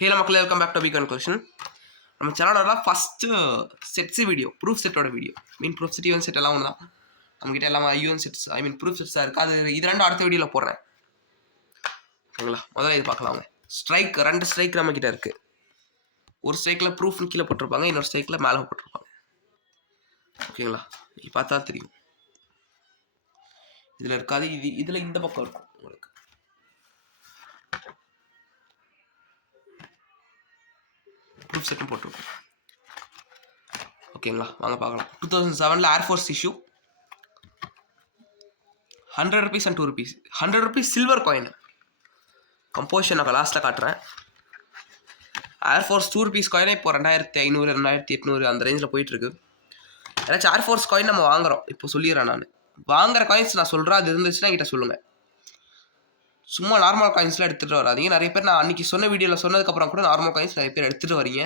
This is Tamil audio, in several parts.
ஹலோ மக்களே, welcome back to week conclusion. நம்ம சேனலோட ஃபஸ்ட்டு செட்ஸு வீடியோ, ப்ரூஃப் செட்டோட video. Proof set UN set எல்லாம் ஒன்று தான். நம்மகிட்ட எல்லாம் யூஎன் செட்ஸ் ப்ரூஃப் செட்ஸாக இருக்குது. அது இது ரெண்டும் அடுத்த வீடியோவில் போடுறேன். ஓகேங்களா? முதல்ல இது பார்க்கலாங்க. ஸ்ட்ரைக் 2 ஸ்ட்ரைக் நம்மக்கிட்ட இருக்குது. ஒரு ஸ்ட்ரைக்கில் ப்ரூஃப்னு கீழே போட்டிருப்பாங்க, இன்னொரு ஸ்ட்ரைக்கில் மேலே போட்டிருப்பாங்க. ஓகேங்களா? நீ பார்த்தா தெரியும். இதில் இருக்காது, இதில் இந்த பக்கம் இருக்கும் உங்களுக்கு. ப்ரூஃப் செட்டும் போட்டிருக்கோம். ஓகேங்களா? வாங்க பார்க்கலாம். 2007 air force issue 100 rupees and 2 rupees. 100 rupees silver coin. Composition நான் லாஸ்ட்டில் காட்டுறேன். ஏர்ஃபோர்ஸ் 2 rupees காயினே இப்போ 2500 2800 அந்த ரேஞ்சில் போயிட்டுருக்கு. ஏதாச்சும் ஏர்ஃபோர்ஸ் காயின் நம்ம வாங்குகிறோம். இப்போ சொல்லிடுறேன். நான் வாங்குற காயின்ஸ் நான் சொல்கிறேன். அது இருந்துச்சுன்னா கிட்ட சொல்லுங்கள். சும்மா நார்மல் காயின்ஸ்லாம் எடுத்துகிட்டு வராதிங்க. நிறைய பேர் நான் அன்றைக்கி சொன்ன வீடியோவில் சொன்னதுக்கப்புறம் கூட நார்மல் காயின்ஸ் நிறைய பேர் எடுத்துகிட்டு வரீங்க.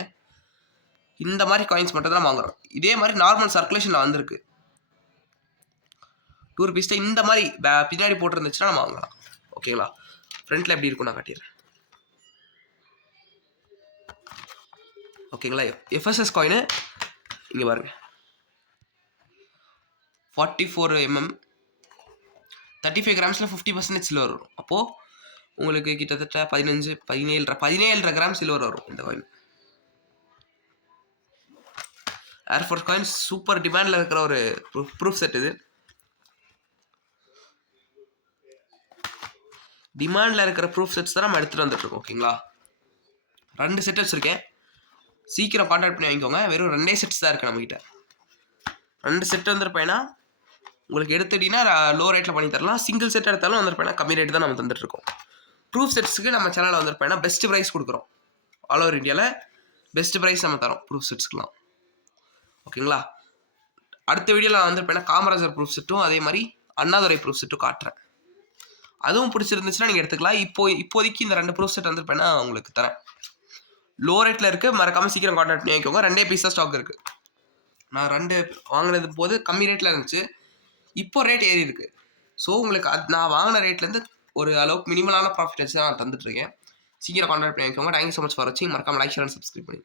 இந்த மாதிரி காயின்ஸ் மட்டும் தான் வாங்குறோம். இதே மாதிரி நார்மல் சர்க்குலேஷனில் வந்திருக்கு. 2 rupees இந்த மாதிரி பின்னாடி போட்டுருந்துச்சுன்னா நம்ம வாங்கலாம். ஓகேங்களா? ஃப்ரண்ட்டில் எப்படி இருக்கும் நான் காட்டிடுறேன். ஓகேங்களா? எஃப்எஸ்எஸ் காயினு இங்கே பாருங்க. 44 mm 35 grams 50% சில்வர் வரும். அப்போது உங்களுக்கு கிட்டத்தட்ட 17 கிராம் சில்வர் வரும் இந்த காயின். ஏர்ஃபோர்ஸ் காயின் சூப்பர் டிமாண்டில் இருக்கிற ஒரு ப்ரூஃப் செட். இது டிமாண்டில் இருக்கிற ப்ரூஃப் செட்ஸ் தான் நம்ம எடுத்துகிட்டு வந்துட்டுருக்கோம். ஓகேங்களா? 2 செட் வச்சுருக்கேன். சீக்கிரம் கான்டாக்ட் பண்ணி வாங்கிக்கோங்க. வெறும் 2 செட்ஸ் தான் இருக்குது நம்மக்கிட்ட. 2 செட் வந்துருப்பேன்னா உங்களுக்கு எடுத்துட்டிங்கன்னா லோ ரேட்டில் பண்ணி தரலாம். சிங்கிள் செட் எடுத்தாலும் வந்துருப்பேன்னா கம்மி ரேட்டு தான் நம்ம தந்துட்டுருக்கோம். ப்ரூஃப் செட்ஸுக்கு நம்ம சேனலில் வந்துருப்பேன்னா பெஸ்ட் ப்ரைஸ் கொடுக்குறோம். ஆல் ஓவர் இந்தியாவில் பெஸ்ட் ப்ரைஸ் நம்ம தரோம் ப்ரூஃப் செட்ஸ்க்குலாம். ஓகேங்களா? அடுத்த வீடியோவில் நான் வந்துருப்பேன்னா காமராஜர் ப்ரூஃப் செட்டும் அதே மாதிரி அண்ணாதுரை ப்ரூஃப் செட்டும் காட்டுறேன். அதுவும் பிடிச்சிருந்துச்சுன்னா நீங்கள் எடுத்துக்கலாம். இப்போதைக்கு இந்த 2 ப்ரூஃப் செட் வந்துருப்பேன்னா உங்களுக்கு தரேன். லோ ரேட்டில் இருக்குது. மறக்காமல் சீக்கிரம் கான்டாக்ட் பண்ணி வாங்கிக்கோங்க. 2 பீஸ் தான் ஸ்டாக் இருக்குது. நான் 2 வாங்கினது போது கம்மி ரேட்டில் இருந்துச்சு. இப்போ ரேட் ஏறி இருக்குது. ஸோ உங்களுக்கு நான் வாங்கின ரேட்லேருந்து ஒரு அளவுக்கு மினிமலான ப்ராஃபிட் வச்சு தான் நான் தந்துட்டுருக்கேன். சீக்கிரம் கான்டாக்ட் பண்ணி வாங்கிக்கோங்க. தேங்க்யூ ஸோ மச் ஃபார் வாட்சிங். மறக்காமல் லைக் ஷேர் அண்ட் சப்ஸ்கிரைப் பண்ணி